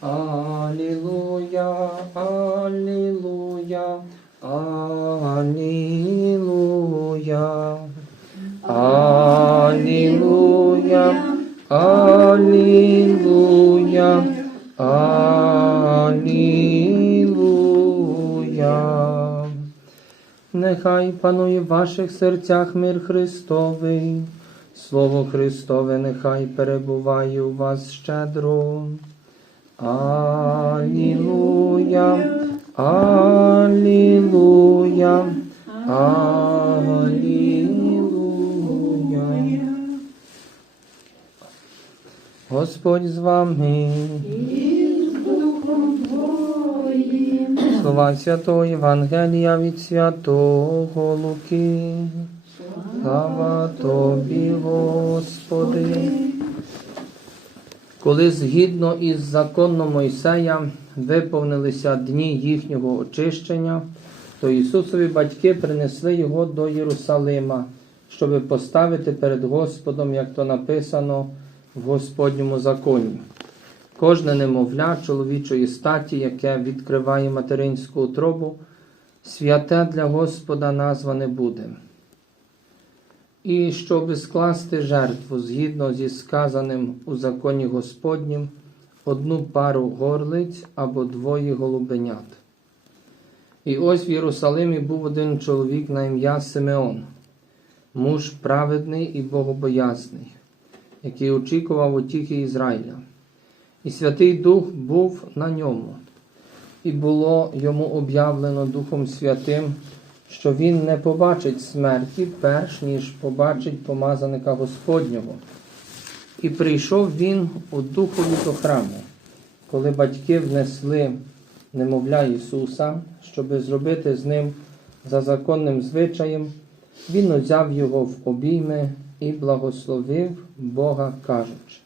Алілуя, Алілуя, Алілуя. Алілуя, Алілуя, Алілуя. Нехай панує в ваших серцях мир Христовий, Слово Христове нехай перебуває у вас щедро. Алілуя, Алілуя, Алілуя. Господь з вами. Слова Святого Євангелія від Святого Луки. Слава Тобі, Господи. Коли згідно із законом Мойсея виповнилися дні їхнього очищення, то Ісусові батьки принесли його до Єрусалима, щоби поставити перед Господом, як то написано в Господньому законі. Кожне немовля чоловічої статі, яке відкриває материнську утробу, святе для Господа назване буде. І щоби скласти жертву згідно зі сказаним у законі Господнім, одну пару горлиць або двоє голубенят. І ось в Єрусалимі був один чоловік на ім'я Симеон, муж праведний і богобоязний, який очікував утіхи Ізраїля. І Святий Дух був на ньому, і було йому об'явлено Духом Святим, що він не побачить смерті, перш ніж побачить помазаника Господнього. І прийшов він у духові до храму, коли батьки внесли немовля Ісуса, щоби зробити з ним за законним звичаєм, він узяв його в обійми і благословив Бога, кажучи.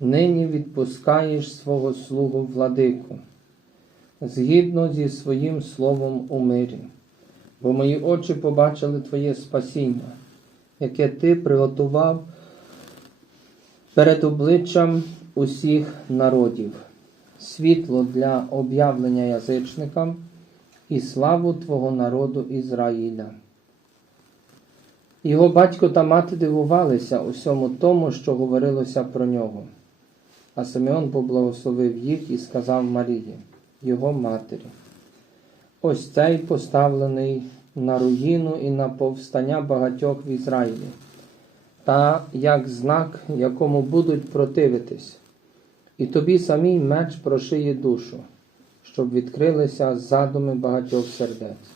Нині відпускаєш свого слугу владику, згідно зі своїм словом у мирі, бо мої очі побачили Твоє спасіння, яке Ти приготував перед обличчям усіх народів, світло для об'явлення язичникам і славу Твого народу Ізраїля. Його батько та мати дивувалися усьому тому, що говорилося про нього. А Симеон поблагословив їх і сказав Марії, його матері. Ось цей поставлений на руїну і на повстання багатьох в Ізраїлі, та як знак, якому будуть противитись, і тобі самій меч прошиє душу, щоб відкрилися задуми багатьох сердець.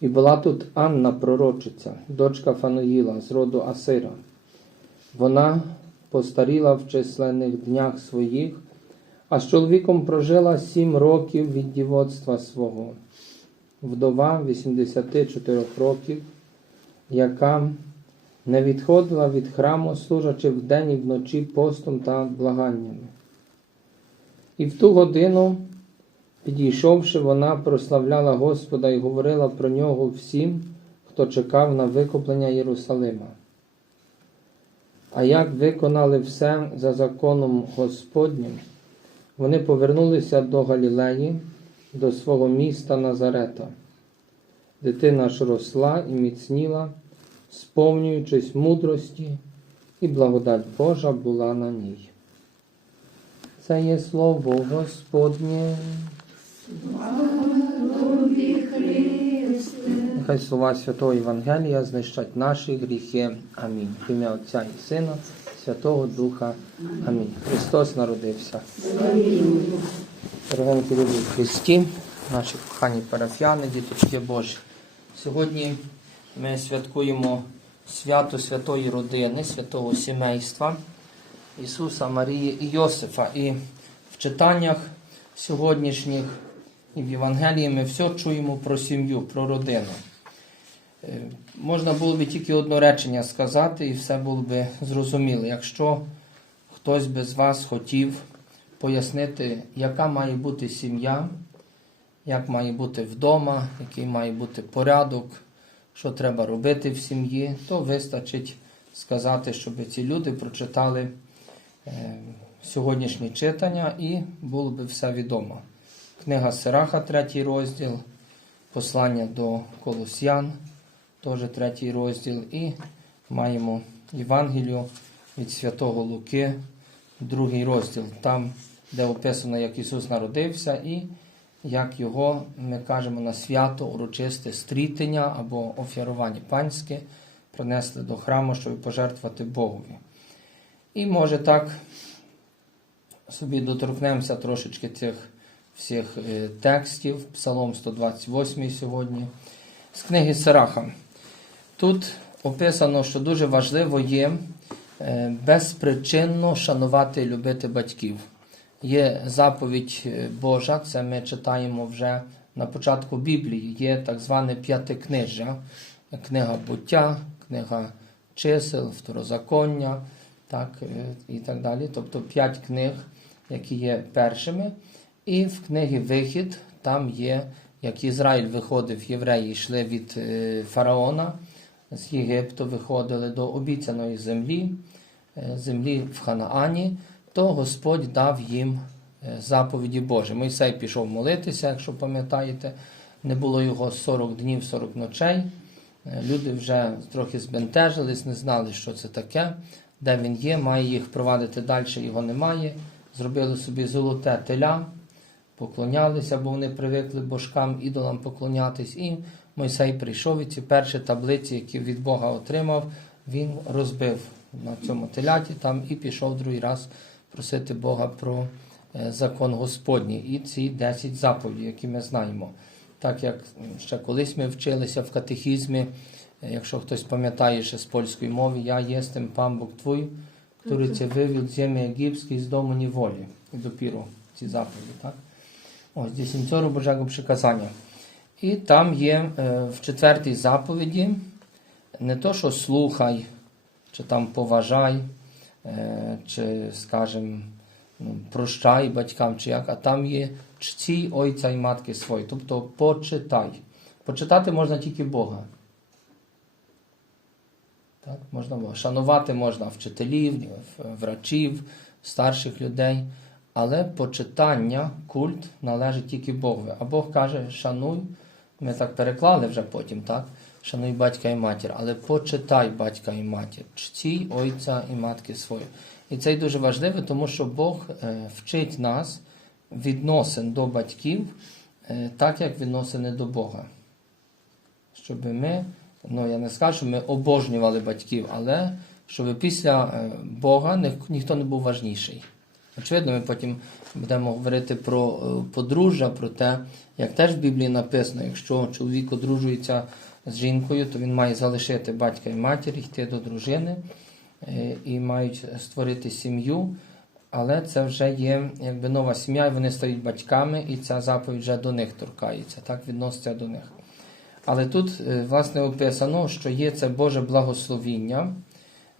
І була тут Анна пророчиця, дочка Фануїла з роду Асира. Вона постаріла в численних днях своїх, а з чоловіком прожила сім років від дівоцтва свого, вдова 84 років, яка не відходила від храму, служачи вдень і вночі постом та благаннями. І в ту годину, підійшовши, вона прославляла Господа і говорила про нього всім, хто чекав на викуплення Єрусалима. А як виконали все за законом Господнім, вони повернулися до Галілеї, до свого міста Назарета. Дитина ж росла і міцніла, сповнюючись мудрості, і благодать Божа була на ній. Це є слово Господнє. Нехай слова Святого Євангелія знищать наші гріхи. Амінь. В ім'я Отця і Сина, Святого Духа. Амінь. Христос народився. Дорогенькі в Христі, наші кохані парафіяни, діточки Божі. Сьогодні ми святкуємо свято святої родини, святого сімейства Ісуса, Марії і Йосифа. І в читаннях сьогоднішніх і в Євангелії ми все чуємо про сім'ю, про родину. Е, Можна було би тільки одне речення сказати, і все було би зрозуміло. Якщо хтось би з вас хотів пояснити, яка має бути сім'я, як має бути вдома, який має бути порядок, що треба робити в сім'ї, то вистачить сказати, щоб ці люди прочитали е, сьогоднішнє читання і було би все відомо. Книга Сираха, третій розділ, послання до Колосян, теж третій розділ, і маємо Євангелію від Святого Луки, другий розділ, там, де описано, як Ісус народився, і як його, ми кажемо, на свято урочисте стрітення або офірування панське принесли до храму, щоб пожертвувати Богові. І може так собі доторкнемося трошечки цих всіх е, текстів, Псалом 128 сьогодні, з книги Сираха. Тут описано, що дуже важливо є е, безпричинно шанувати і любити батьків. Є заповідь е, Божа, це ми читаємо вже на початку Біблії, є так зване п'ятикнижжя, книга буття, книга чисел, второзаконня так, е, і так далі. Тобто п'ять книг, які є першими. І в книгі Вихід там є, як Ізраїль виходив, євреї йшли від фараона з Єгипту, виходили до обіцяної землі, е, землі в Ханаані, то Господь дав їм е, заповіді Божі. Мойсей пішов молитися, якщо пам'ятаєте, не було його 40 днів, 40 ночей. Е, Люди вже трохи збентежились, не знали, що це таке, де він є, має їх провадити далі, його немає. Зробили собі золоте теля, поклонялися, бо вони привикли божкам, ідолам поклонятись. І Мойсей прийшов і ці перші таблиці, які від Бога отримав, він розбив на цьому теляті там і пішов другий раз просити Бога про е, закон Господній і ці 10 заповідей, які ми знаємо. Так як ще колись ми вчилися в катехізмі, е, якщо хтось пам'ятає ще з польської мови, я єстем Пан Бог Твій, który Cię wywiódł z ziemi egipskiej z domu niewoli. I dopiero ці заповіді, так? Ось десятьору Божого приказання. І там є е, в четвертій заповіді не то, що слухай, чи там поважай, е, чи, скажем, ну, прощай батькам, чи як, а там є чтій ойця і матки свої, тобто почитай. Почитати можна тільки Бога. Так, можна Бога. Шанувати можна вчителів, врачів, старших людей. Але почитання, культ належить тільки Богові. А Бог каже, шануй, ми так переклали вже потім, так? Шануй батька і матір, але почитай батька і матір, чтій ойця і матки свої. І це дуже важливо, тому що Бог е, вчить нас відносин до батьків, е, так як відносини до Бога. Щоб ми, ну я не скажу, що ми обожнювали батьків, але щоб після е, Бога ніхто не був важніший. Очевидно, ми потім будемо говорити про е, подружжя, про те, як теж в Біблії написано, якщо чоловік одружується з жінкою, то він має залишити батька і матір, йти до дружини е, і мають створити сім'ю. Але це вже є якби нова сім'я, і вони стають батьками, і ця заповідь вже до них торкається, так відноситься до них. Але тут, е, власне, описано, що є це Боже благословіння.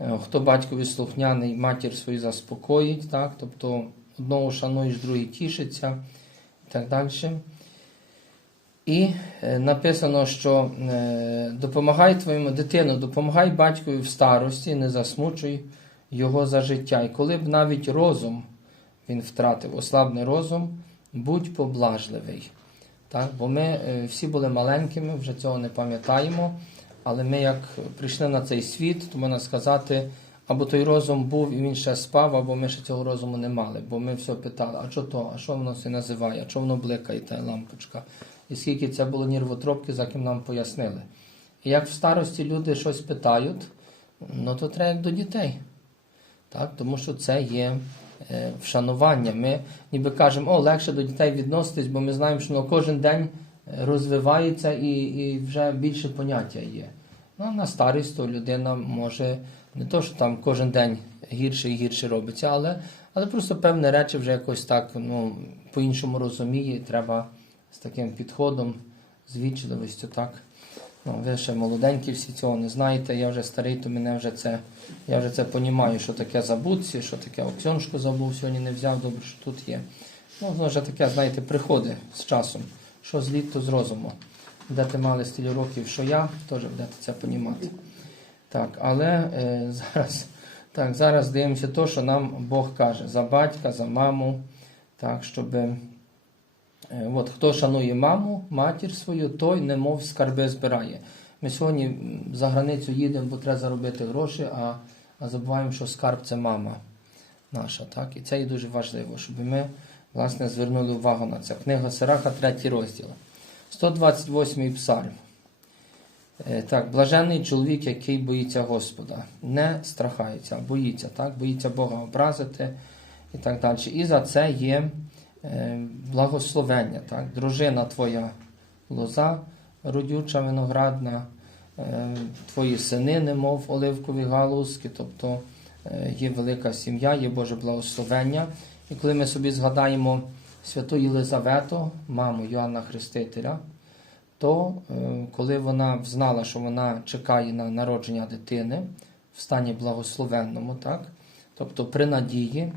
Е, Хто батькові слухняний, матір свою заспокоїть, так? тобто одного шануєш, другий тішиться і так далі. І е, написано, що е, допомагай твоєму дитину, допомагай батькові в старості, не засмучуй його за життя. І коли б навіть розум він втратив, ослабний розум, будь поблажливий. Так? Бо ми всі були маленькими, вже цього не пам'ятаємо. Але ми, як прийшли на цей світ, то можна сказати, або той розум був і він ще спав, або ми ще цього розуму не мали. Бо ми все питали, а що то, а що воно се називає, а що воно бликає, та лампочка. І скільки це було нервотропки, за ким нам пояснили. І як в старості люди щось питають, ну то треба як до дітей. Так? Тому що це є е, вшанування. Ми ніби кажемо, о, легше до дітей відноситись, бо ми знаємо, що воно кожен день розвивається і, і вже більше поняття є. Ну, на старість то людина може не то, що там кожен день гірше і гірше робиться, але, але просто певні речі вже якось так ну, по-іншому розуміє, треба з таким підходом, з вічливістю, так. Ну, ви ще молоденькі, всі цього не знаєте. Я вже старий, то мене вже це, я вже це понімаю, що таке забудці, що таке оксьоншку забув, сьогодні не взяв, добре, що тут є. Ну, вже таке, знаєте, приходить з часом. Що з літ, то з розуму. Будете мали стільки років, що я, теж будете це понімати. Так, але е, зараз Так, зараз дивимося те, що нам Бог каже за батька, за маму. Так, щоб е, от, хто шанує маму, матір свою, той немов скарби збирає. Ми сьогодні за границю їдемо, бо треба заробити гроші, а, а забуваємо, що скарб це мама наша. Так? І це є дуже важливо, щоб ми власне, звернули увагу на це. Книга Сираха, третій розділ. 128 псалм. Е, Так, блажений чоловік, який боїться Господа, не страхається, боїться, так? боїться Бога образити і так далі. І за це є е, благословення. Так? Дружина твоя лоза, родюча виноградна, е, твої сини, немов оливкові галузки, тобто є велика сім'я, є Боже благословення. І коли ми собі згадаємо святу Єлизавету, маму Йоанна Хрестителя, то е, коли вона знала, що вона чекає на народження дитини в стані благословенному, так? тобто при надії,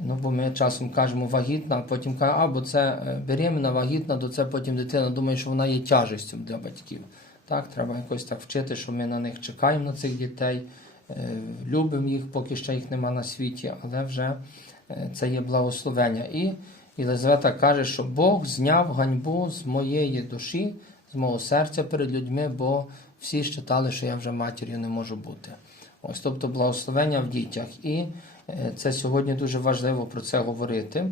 ну бо ми часом кажемо вагітна, а потім кажемо, а бо це е, беременна, вагітна, то це потім дитина думає, що вона є тяжестю для батьків. Так, треба якось так вчити, що ми на них чекаємо на цих дітей, е, любимо їх, поки ще їх нема на світі, але вже це є благословення. І Єлизавета каже, що Бог зняв ганьбу з моєї душі, з мого серця перед людьми, бо всі вважали, що я вже матір'ю не можу бути. Ось, тобто благословення в дітях. І е, це сьогодні дуже важливо про це говорити,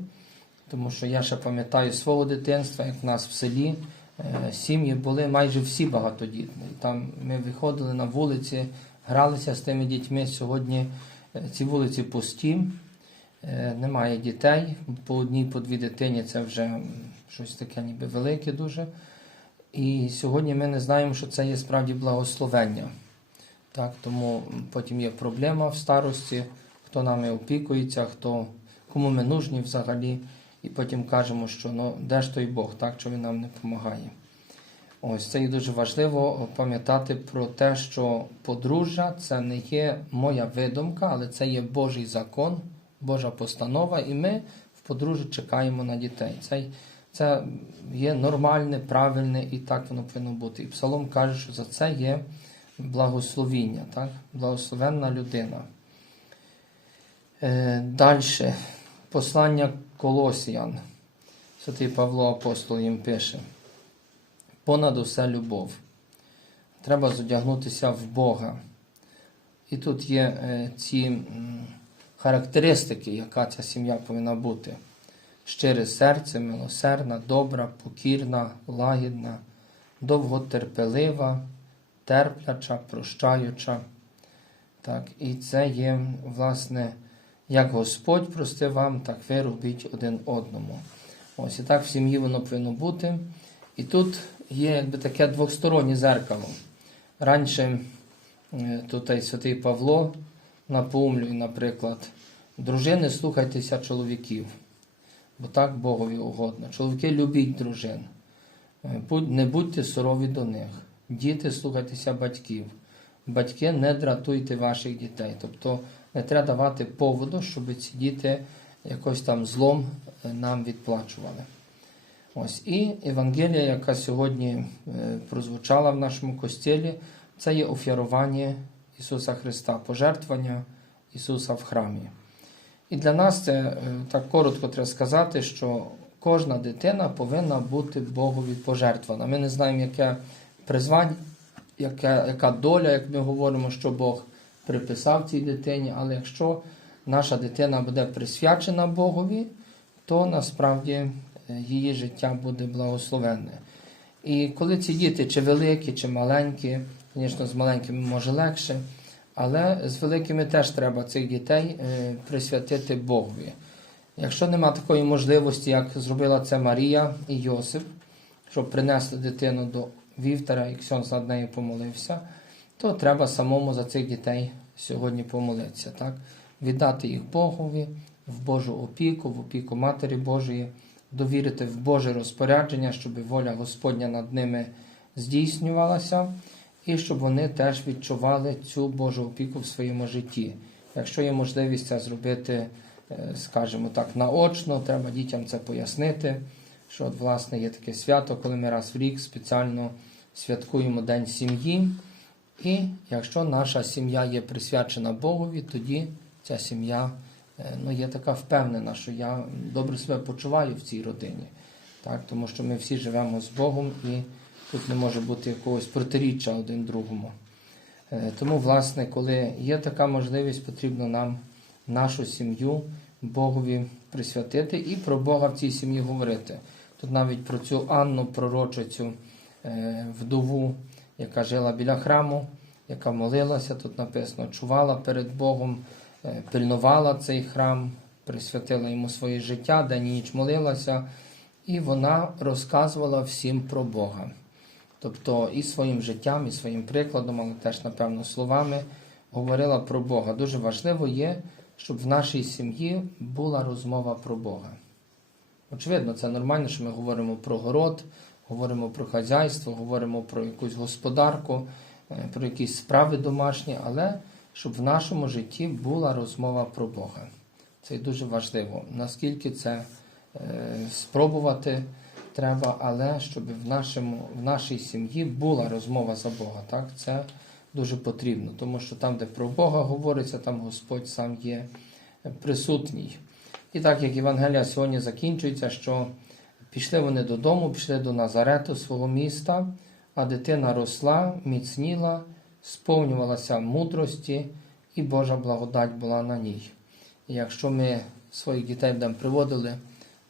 тому що я ще пам'ятаю свого дитинства, як в нас в селі е, сім'ї були майже всі багатодітні. Там ми виходили на вулиці, гралися з тими дітьми. Сьогодні е, ці вулиці пусті. Е, Немає дітей, по одній, по дві дитині це вже щось таке ніби велике дуже. І сьогодні ми не знаємо, що це є справді благословення. Так, тому потім є проблема в старості, хто нами опікується, хто, кому ми нужні взагалі. І потім кажемо, що ну, де ж той Бог, так, що він нам не допомагає. Ось це і дуже важливо пам'ятати про те, що подружжя це не є моя видумка, але це є Божий закон, Божа постанова, і ми в подружжі чекаємо на дітей. Це, це є нормальне, правильне і так воно повинно бути. І Псалом каже, що за це є благословіння, так? благословенна людина. Е, Далі, послання Колосіян. Святий Павло Апостол їм пише. Понад усе любов. Треба зодягнутися в Бога. І тут є е, ці характеристики, яка ця сім'я повинна бути. Щире серце, милосердна, добра, покірна, лагідна, довготерпелива, терпляча, прощаюча. Так, і це є, власне, як Господь простив вам, так ви робіть один одному. Ось і так в сім'ї воно повинно бути. І тут є якби таке двостороннє зеркало. Раніше е, тут і святий Павло напомлює, наприклад, дружини, слухайтеся чоловіків, бо так Богові угодно. Чоловіки любіть дружин. Е, Не будьте сурові до них. Діти, слухайтеся батьків. Батьки, не дратуйте ваших дітей. Тобто не треба давати поводу, щоб ці діти якось там злом е, нам відплачували. Ось і Евангелія, яка сьогодні е, прозвучала в нашому костілі, це є офірування Ісуса Христа, пожертвування Ісуса в храмі. І для нас це е, так коротко треба сказати, що кожна дитина повинна бути Богові пожертвована. Ми не знаємо, яке призвання, яка, яка доля, як ми говоримо, що Бог приписав цій дитині, але якщо наша дитина буде присвячена Богові, то насправді е, її життя буде благословенне. І коли ці діти, чи великі, чи маленькі, звісно, з маленькими може легше, але з великими теж треба цих дітей е, присвятити Богові. Якщо нема такої можливості, як зробила це Марія і Йосип, щоб принесли дитину до вівтара, і Ксьонс над нею помолився, то треба самому за цих дітей сьогодні помолитися. Так? Віддати їх Богові, в Божу опіку, в опіку Матері Божої, довірити в Боже розпорядження, щоб воля Господня над ними здійснювалася, і щоб вони теж відчували цю Божу опіку в своєму житті. Якщо є можливість це зробити, е, скажімо так, наочно, треба дітям це пояснити, що от, власне є таке свято, коли ми раз в рік спеціально святкуємо День сім'ї. І якщо наша сім'я є присвячена Богові, тоді ця сім'я е, ну, є така впевнена, що я добре себе почуваю в цій родині. Так? Тому що ми всі живемо з Богом і тут не може бути якогось протиріччя один другому. Е, Тому, власне, коли є така можливість, потрібно нам нашу сім'ю Богові присвятити і про Бога в цій сім'ї говорити. Тут навіть про цю Анну пророчицю, е, вдову, яка жила біля храму, яка молилася, тут написано, чувала перед Богом, е, пильнувала цей храм, присвятила йому своє життя, і ніч молилася, і вона розказувала всім про Бога. Тобто і своїм життям, і своїм прикладом, але теж, напевно, словами говорила про Бога. Дуже важливо є, щоб в нашій сім'ї була розмова про Бога. Очевидно, це нормально, що ми говоримо про город, говоримо про хазяйство, говоримо про якусь господарку, е, про якісь справи домашні, але щоб в нашому житті була розмова про Бога. Це дуже важливо. Наскільки це е, спробувати треба, але щоб в, нашому, в нашій сім'ї була розмова за Бога. Так? Це дуже потрібно, тому що там, де про Бога говориться, там Господь сам є присутній. І так як Євангелія сьогодні закінчується, що пішли вони додому, пішли до Назарету свого міста, а дитина росла, міцніла, сповнювалася мудрості, і Божа благодать була на ній. І якщо ми своїх дітей будемо приводили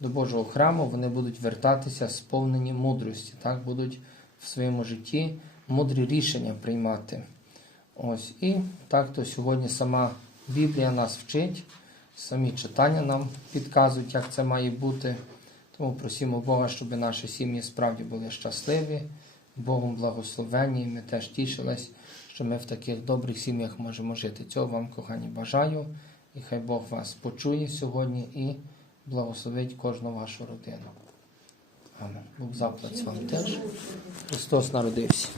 до Божого храму, вони будуть вертатися сповнені мудрості, так, будуть в своєму житті мудрі рішення приймати. Ось. І так то сьогодні сама Біблія нас вчить, самі читання нам підказують, як це має бути. Тому просимо Бога, щоб наші сім'ї справді були щасливі, Богом благословені. і Ми теж тішились, що ми в таких добрих сім'ях можемо жити. Цього вам, кохані, бажаю. І хай Бог вас почує сьогодні і благословить кожну вашу родину. Амен. Бог заплаць вам теж. Христос народився.